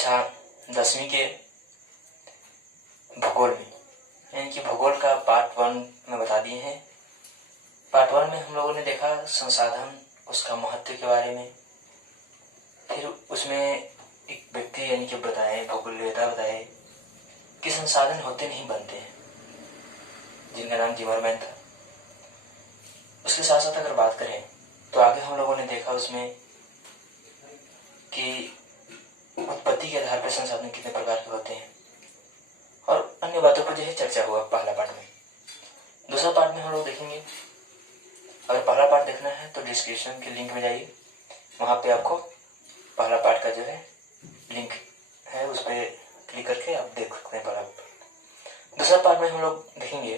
कक्षा 10वीं के भूगोल में, यानी कि भूगोल का पार्ट 1 में बता दिए हैं। पार्ट 1 में हम लोगों ने देखा संसाधन, उसका महत्व के बारे में। फिर उसमें एक व्यक्ति यानी कि बताए, भूगोलवेत्ता बताए कि संसाधन होते नहीं बनते हैं, जिनका नाम जिमरमैन था। उसके साथ साथ अगर बात करें तो आगे हम लोगों ने देखा उसमें कि उत्पत्ति के आधार पर संसाधन कितने प्रकार के होते हैं और अन्य बातों पर जो है चर्चा हुआ पहला पार्ट में। दूसरा पार्ट में हम लोग देखेंगे, अगर पहला पार्ट देखना है तो डिस्क्रिप्शन के लिंक में जाइए, वहाँ पे आपको पहला पार्ट का जो है लिंक है, उस पर क्लिक करके आप देख सकते हैं पहला पार्ट। दूसरा पार्ट में हम लोग देखेंगे,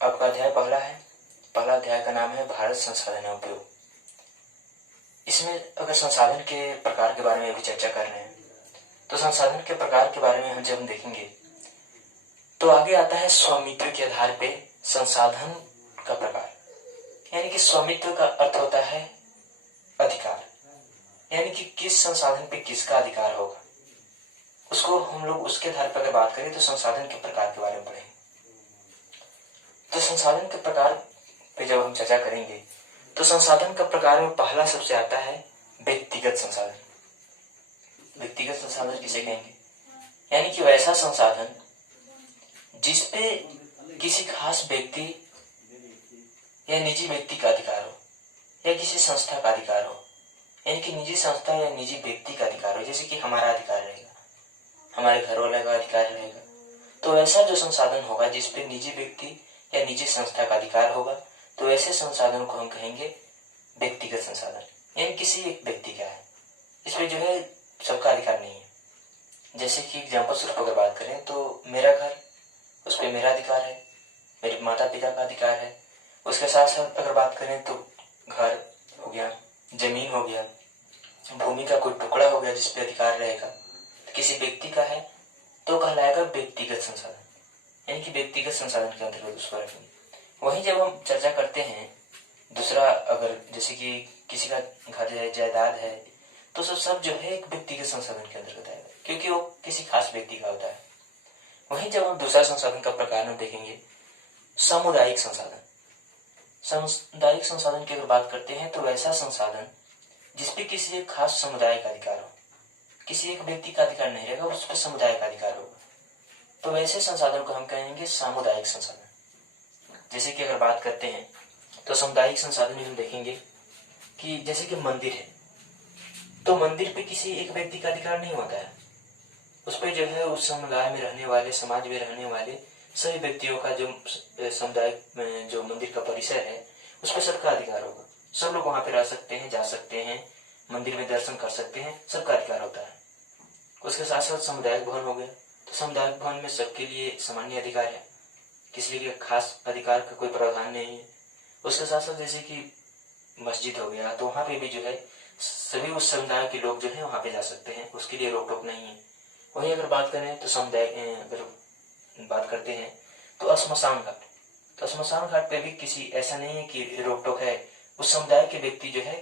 आपका अध्याय पहला है, पहला अध्याय का नाम है भारत संसाधन उपयोग। इसमें अगर संसाधन के प्रकार के बारे में अभी चर्चा कर रहे हैं तो संसाधन के प्रकार के बारे में हम जब देखेंगे तो आगे आता है स्वामित्व के आधार पे संसाधन का प्रकार। यानी कि स्वामित्व का अर्थ होता है अधिकार, यानी कि किस संसाधन पे किसका अधिकार होगा, उसको हम लोग उसके आधार पर अगर बात करें तो संसाधन के प्रकार के बारे में पढ़ेंगे। तो संसाधन के प्रकार पे जब हम चर्चा करेंगे तो संसाधन का प्रकार में पहला सबसे आता है व्यक्तिगत संसाधन। व्यक्तिगत संसाधन किसे कहेंगे? यानी कि वैसा संसाधन जिसपे किसी खास व्यक्ति या निजी व्यक्ति का अधिकार हो या किसी संस्था का अधिकार हो, यानी कि निजी संस्था या निजी व्यक्ति का अधिकार हो। जैसे कि हमारा अधिकार रहेगा, हमारे घर वाले का अधिकार रहेगा, तो ऐसा जो संसाधन होगा जिसपे निजी व्यक्ति या निजी संस्था का अधिकार होगा, तो ऐसे संसाधन को हम कहेंगे व्यक्तिगत संसाधन, यानी किसी एक व्यक्ति का है, इसमें जो है सबका अधिकार नहीं है। जैसे कि एग्जाम्पल स्वरूप अगर बात करें तो मेरा घर, उस पर मेरा अधिकार है, मेरे माता पिता का अधिकार है। उसके साथ साथ अगर बात करें तो घर हो गया, जमीन हो गया, भूमि का कोई टुकड़ा हो गया जिसपे अधिकार रहेगा, किसी व्यक्ति का है तो कहलाएगा व्यक्तिगत संसाधन, यानी कि व्यक्तिगत संसाधन के अंतर्गत उसको रखेंगे। वहीं जब हम चर्चा करते हैं दूसरा, अगर जैसे कि किसी का घर है, जायदाद है, तो सब जो है एक व्यक्तिगत संसाधन के अंतर्गत आएगा, क्योंकि वो किसी खास व्यक्ति का होता है। वहीं जब हम दूसरा संसाधन का प्रकार में देखेंगे सामुदायिक संसाधन। सामुदायिक संसाधन की अगर बात करते हैं तो वैसा संसाधन जिसपे किसी एक खास समुदाय का अधिकार हो, किसी एक व्यक्ति का अधिकार नहीं रहेगा, उस पर समुदाय का अधिकार होगा, तो वैसे संसाधन को हम कहेंगे सामुदायिक संसाधन। जैसे कि अगर बात करते हैं तो सामुदायिक संसाधन में हम देखेंगे कि जैसे कि मंदिर है, तो मंदिर पे किसी एक व्यक्ति का अधिकार नहीं होता है, उस पर जो है उस समुदाय में रहने वाले, समाज में रहने वाले सभी व्यक्तियों का, जो समुदाय में जो मंदिर का परिसर है उस पर सबका अधिकार होगा। सब लोग वहां पे रह सकते हैं, जा सकते हैं, मंदिर में दर्शन कर सकते हैं, सबका अधिकार होता है। उसके साथ साथ सामुदायिक भवन हो गया, तो सामुदायिक भवन में सबके लिए सामान्य अधिकार है, किसी के खास अधिकार का कोई प्रावधान नहीं है। उसके साथ साथ जैसे कि मस्जिद हो गया, तो वहां पे भी जो है सभी उस समुदाय के लोग जो है वहां पे जा सकते हैं, उसके लिए रोक टोक नहीं है। वही अगर बात करें तो समुदाय अगर बात करते हैं तो श्मशान घाट, तो श्मशान घाट पे भी किसी ऐसा नहीं है कि रोक टोक है, उस समुदाय के व्यक्ति जो है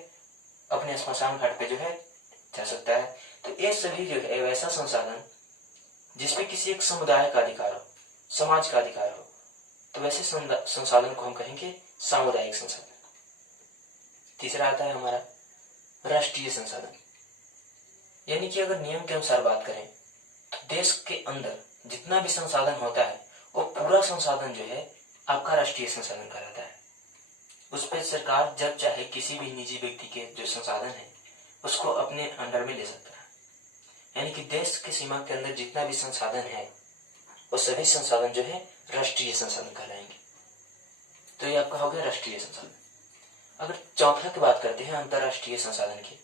अपने श्मशान घाट पे जो है जा सकता है। तो ये सभी जो है वैसा संसाधन जिसपे किसी एक समुदाय का अधिकार हो, समाज का अधिकार हो, तो वैसे संसाधन को हम कहेंगे सामुदायिक संसाधन। तीसरा आता है हमारा राष्ट्रीय संसाधन, यानी कि अगर नियम के अनुसार बात करें तो देश के अंदर जितना भी संसाधन होता है वो पूरा संसाधन जो है आपका राष्ट्रीय संसाधन कहलाता है। उस पर सरकार जब चाहे किसी भी निजी व्यक्ति के जो संसाधन है उसको अपने अंडर में ले सकता है, यानी कि देश की सीमा के अंदर जितना भी संसाधन है वो सभी संसाधन जो है राष्ट्रीय संसाधन कहलाएंगे। तो ये आपका हो गया राष्ट्रीय संसाधन। अगर चौथा की बात करते हैं अंतरराष्ट्रीय संसाधन की,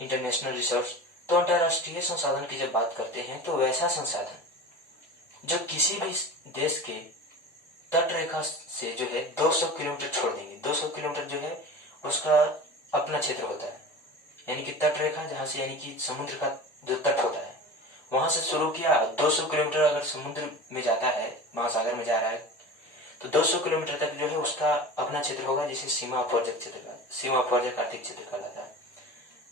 इंटरनेशनल रिसोर्स, तो अंतरराष्ट्रीय संसाधन की जब बात करते हैं तो वैसा संसाधन जो किसी भी देश के तट रेखा से जो है 200 किलोमीटर छोड़ देंगे। 200 किलोमीटर जो है उसका अपना क्षेत्र होता है, यानी कि तट रेखा जहां से, यानी कि समुद्र का जो तट होता है वहां से शुरू किया, 200 किलोमीटर अगर समुद्र में जाता है, महासागर में जा रहा है, तो 200 किलोमीटर तक जो है उसका अपना क्षेत्र होगा, जिसे सीमा अपवर्जक क्षेत्र, सीमा अपवर्जक आर्थिक क्षेत्र कहलाता है।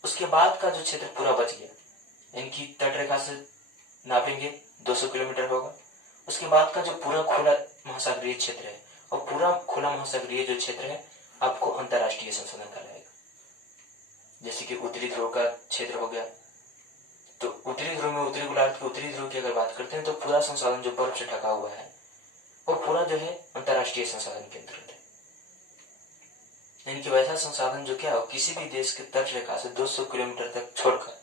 उसके बाद का जो क्षेत्र पूरा बच गया, इनकी तट रेखा से नापेंगे 200 किलोमीटर होगा। उसके बाद का जो पूरा खुला महासागरीय क्षेत्र है, और पूरा खुला महासागरीय जो क्षेत्र है आपको अंतरराष्ट्रीय संसाधन कहलाएगा। जैसे कि उत्तरी ध्रुव का क्षेत्र हो गया, तो उत्तरी ध्रुव में उत्तरी गोलार्ध के उत्तरी ध्रुव की अगर बात करते हैं तो पूरा संसाधन जो बर्फ से ढका हुआ है वो पूरा जो है अंतरराष्ट्रीय संसाधन के अंतर्गत है। यानी कि वैसा संसाधन जो क्या हो, किसी भी देश के तट रेखा से 200 किलोमीटर तक छोड़कर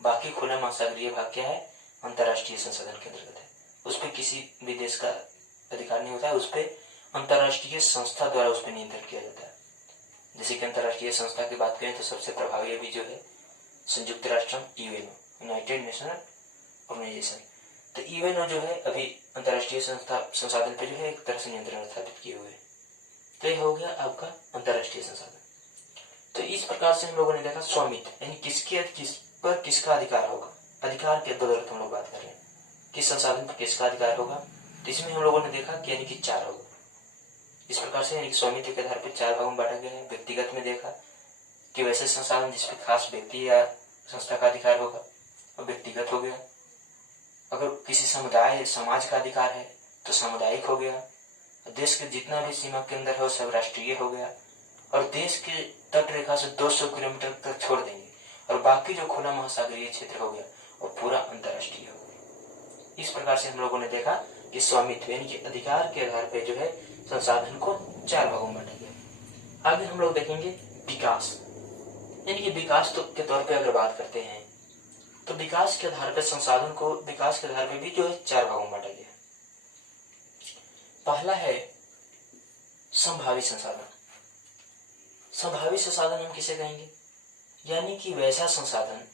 बाकी खुला महासागरीय भाग क्या है, अंतरराष्ट्रीय संसाधन के अंतर्गत है। उस पर किसी भी देश का अधिकार नहीं होता है, उस पर अंतरराष्ट्रीय संस्था द्वारा उस पर नियंत्रण किया जाता है। जैसे कि अंतरराष्ट्रीय संस्था की बात करें तो सबसे प्रभावी अभी जो है संयुक्त राष्ट्र यूएनओ, यूनाइटेड नेशनल ऑर्गेनाइजेशन। तो यूएनओ जो है अभी अंतरराष्ट्रीय संसाधन पे जो है एक तरह से नियंत्रण स्थापित किए हुए। तो ये हो गया आपका अंतरराष्ट्रीय संसाधन। तो इस प्रकार से हम लोगों ने देखा स्वामित्व, यानी किस पर किसका अधिकार होगा। अधिकार के बदौलत हम लोग बात कर रहे हैं किस संसाधन पर किसका अधिकार होगा। तो इसमें हम लोगों ने देखा कि यानी कि 4 होगा। इस प्रकार से यानी स्वामित्व के आधार पर 4 भागों में बांटा गया है। व्यक्तिगत में देखा कि वैसे संसाधन जिसपे खास व्यक्ति या संस्था का अधिकार होगा और व्यक्तिगत हो गया। अगर किसी समुदाय समाज का अधिकार है तो सामुदायिक हो गया। देश के जितना भी सीमा के अंदर है वो सब राष्ट्रीय हो गया। और देश के तट रेखा से 200 किलोमीटर तक छोड़ देंगे और बाकी जो खुला महासागरीय क्षेत्र हो गया वो पूरा अंतरराष्ट्रीय हो गया। इस प्रकार से हम लोगों ने देखा कि स्वामित्व यानी कि अधिकार के आधार पर जो है संसाधन को 4 भागों में बांटा गया। आगे हम लोग देखेंगे विकास, यानी कि विकास तो के तौर पे अगर बात करते हैं तो विकास के आधार पर संसाधन को विकास के आधार पर भी जो है 4 भागों में बांटा गया। पहला है संभावित संसाधन। संभावित संसाधन हम किसे कहेंगे, यानी कि वैसा संसाधन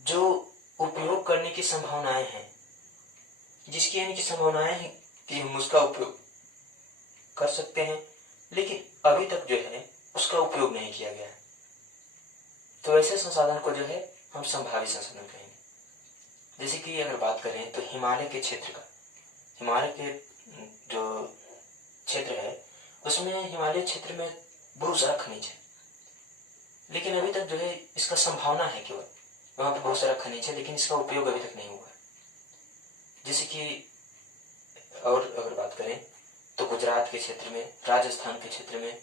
जो उपयोग करने की संभावनाएं हैं, जिसकी यानी कि संभावनाएं हैं कि हम उसका उपयोग कर सकते हैं, लेकिन अभी तक जो है उसका उपयोग नहीं किया गया है। तो ऐसे संसाधन को जो है हम संभावित संसाधन कहेंगे। जैसे कि अगर बात करें तो हिमालय के क्षेत्र का, हिमालय के जो क्षेत्र है उसमें हिमालय क्षेत्र में बहुत सारा खनिज है, लेकिन अभी तक जो है इसका संभावना है, केवल वहां पर बहुत सारा खनिज है लेकिन इसका उपयोग अभी तक नहीं हुआ है। जैसे कि और अगर बात करें तो गुजरात के क्षेत्र में, राजस्थान के क्षेत्र में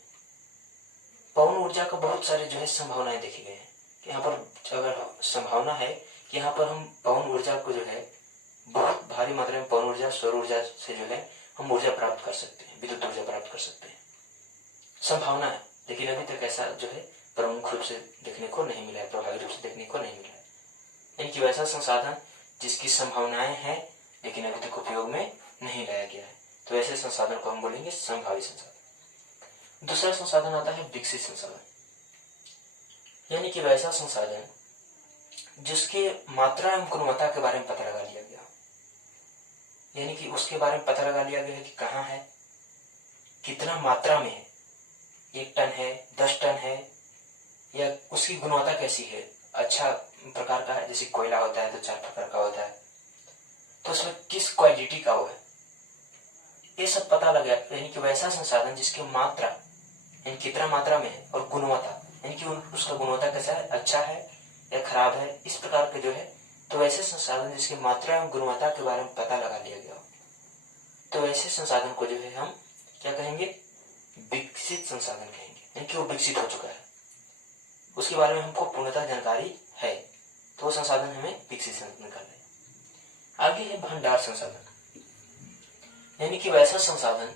पवन ऊर्जा का बहुत सारे जो है संभावनाएं देखी गई है कि यहाँ पर अगर संभावना है कि यहाँ पर हम पवन ऊर्जा को जो है बहुत भारी मात्रा में पवन ऊर्जा, सौर ऊर्जा से जो है हम ऊर्जा प्राप्त कर सकते हैं, विद्युत ऊर्जा प्राप्त कर सकते हैं। संभावना है, लेकिन अभी तक ऐसा जो है प्रमुख रूप से देखने को नहीं मिला है, प्रभावी रूप से देखने को नहीं मिला है। यानी कि वैसा संसाधन जिसकी संभावनाएं हैं लेकिन अभी तक उपयोग में नहीं लाया गया है, तो ऐसे संसाधन को हम बोलेंगे संभावित संसाधन। दूसरा संसाधन आता है विकसित संसाधन, यानी कि वैसा संसाधन जिसके मात्रा एवं गुणवत्ता के बारे में पता लगा लिया गया, यानी कि उसके बारे में पता लगा लिया गया है कि कहाँ है, कितना मात्रा में है, 1 टन है, 10 टन है, या उसकी गुणवत्ता कैसी है, अच्छा प्रकार का है, जैसे कोयला होता है तो 4 प्रकार का होता है, तो उसमें किस क्वालिटी का वो है, ये सब पता लगा। यानी कि वैसा संसाधन जिसकी मात्रा यानी कितना मात्रा में है और गुणवत्ता यानी कि उसका गुणवत्ता कैसा है, अच्छा है या खराब है, इस प्रकार के जो है, तो वैसे संसाधन जिसकी मात्रा एवं गुणवत्ता के बारे में पता लगा लिया गया, तो वैसे संसाधन को जो है हम क्या कहेंगे, विकसित संसाधन कहेंगे। यानी कि वो विकसित हो चुका है, उसके बारे में हमको पूर्णतः जानकारी है, तो वो संसाधन हमें विकसित संसाधन कर रहे हैं। आगे है भंडार संसाधन, यानी कि वैसा संसाधन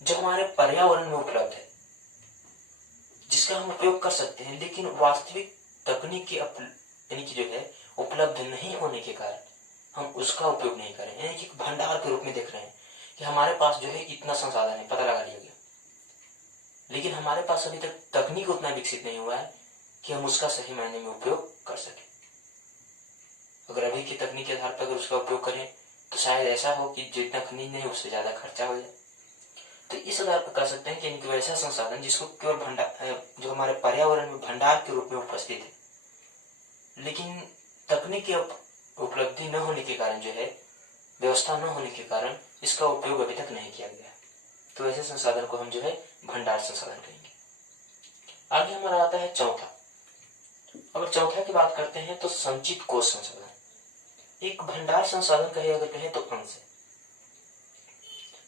जो हमारे पर्यावरण में उपलब्ध है, जिसका हम उपयोग कर सकते हैं, लेकिन वास्तविक तकनीकी यानी कि जो है उपलब्ध नहीं होने के कारण हम उसका उपयोग नहीं करें। यानी कि भंडार के रूप में देख रहे हैं कि हमारे पास जो है इतना संसाधन है, पता लगा लिया गया, लेकिन हमारे पास अभी तक तकनीक उतना विकसित नहीं हुआ है कि हम उसका सही मायने में उपयोग कर सकें। अगर अभी की तकनीक के आधार पर अगर उसका उपयोग करें तो शायद ऐसा हो कि जितना खनिज नहीं उससे ज्यादा खर्चा हो जाए। तो इस आधार पर कह सकते हैं कि इनके वैसा संसाधन जिसको केवल भंडार जो हमारे पर्यावरण में भंडार के रूप में उपस्थित है, लेकिन तकनीकी उपलब्धि न होने के कारण जो है, व्यवस्था न होने के कारण इसका उपयोग अभी तक नहीं किया गया, तो ऐसे संसाधन को हम जो है भंडार संसाधन कहेंगे। आगे हमारा आता है चौथा, अगर चौथा की बात करते हैं तो संचित कोश संसाधन। एक भंडार संसाधन कहे अगर कहें तो अंश है,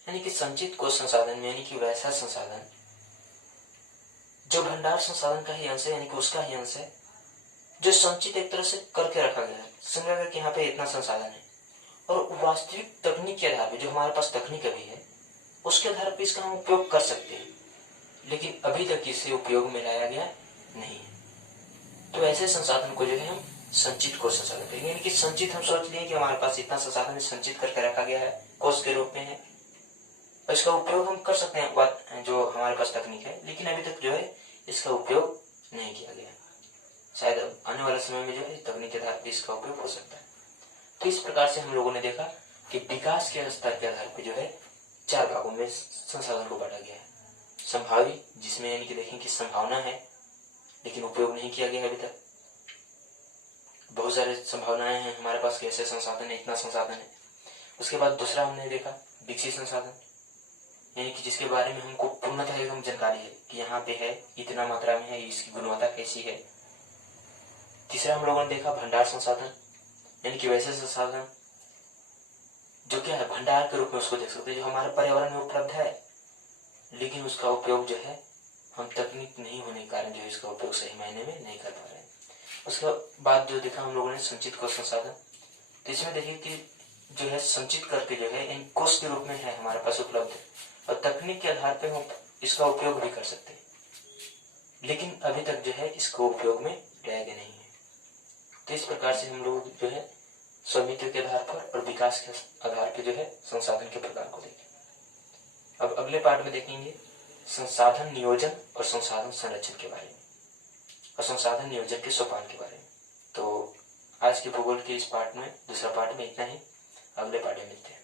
यानी कि संचित कोश संसाधन में यानी कि वैसा संसाधन जो भंडार संसाधन का ही अंश है, यानी कि उसका ही अंश है, जो संचित एक तरह से करके रखा गया है, समझा गया कि यहाँ पे इतना संसाधन है, और वास्तविक तकनीक के आधार पर जो हमारे पास तकनीक अभी है उसके आधार पर इसका हम उपयोग कर सकते हैं, लेकिन अभी तक इसे उपयोग में लाया गया नहीं है। तो ऐसे संसाधन को जो है हम संचित कोश संसाधन कहेंगे, यानी कि संचित हम सोच लिए कि हमारे पास इतना संसाधन संचित करके रखा गया है, कोश के रूप में है, और इसका उपयोग हम कर सकते हैं जो हमारे पास तकनीक है, लेकिन अभी तक जो है इसका उपयोग नहीं किया गया। शायद आने वाले समय में जो है तकनीक के आधार पर इसका उपयोग हो सकता है। तो इस प्रकार से हम लोगों ने देखा कि विकास के स्तर के आधार पर जो है 4 भागों में संसाधन को बांटा गया है। संभावी, जिसमें यानी कि देखें कि संभावना है लेकिन उपयोग नहीं किया गया अभी तक। बहुत सारे संभावनाएं हैं हमारे पास, कैसे संसाधन है, इतना संसाधन है। उसके बाद दूसरा हमने देखा विकसित संसाधन, यानी कि जिसके बारे में हमको पूर्णतः एकदम जानकारी है कि यहाँ पे है, इतना मात्रा में है, इसकी गुणवत्ता कैसी है। तीसरा हम लोगों ने देखा भंडार संसाधन, यानी कि वैसे संसाधन जो क्या है भंडार के रूप में उसको देख सकते हैं, जो हमारे पर्यावरण में उपलब्ध है, लेकिन उसका उपयोग जो है हम तकनीक नहीं होने के कारण जो है इसका उपयोग सही मायने में नहीं कर पा रहे हैं। उसके बाद जो देखा हम लोगों ने संचित कोश संसाधन, तो इसमें देखिए कि जो है संचित करके जो है इन कोश के रूप में है हमारे पास उपलब्ध है, और तकनीक के आधार पर हम इसका उपयोग भी कर सकते हैं, लेकिन अभी तक जो है इसको उपयोग में लाया गया नहीं है। तो इस प्रकार से हम लोग जो है स्वामित्व के आधार पर और विकास के आधार पर जो है संसाधन के प्रकार को देखें। अब अगले पार्ट में देखेंगे संसाधन नियोजन और संसाधन संरक्षण के बारे में, और संसाधन नियोजन के सोपान के बारे में। तो आज के भूगोल के इस पार्ट में, दूसरा पार्ट में इतना ही, अगले पार्ट में मिलते हैं।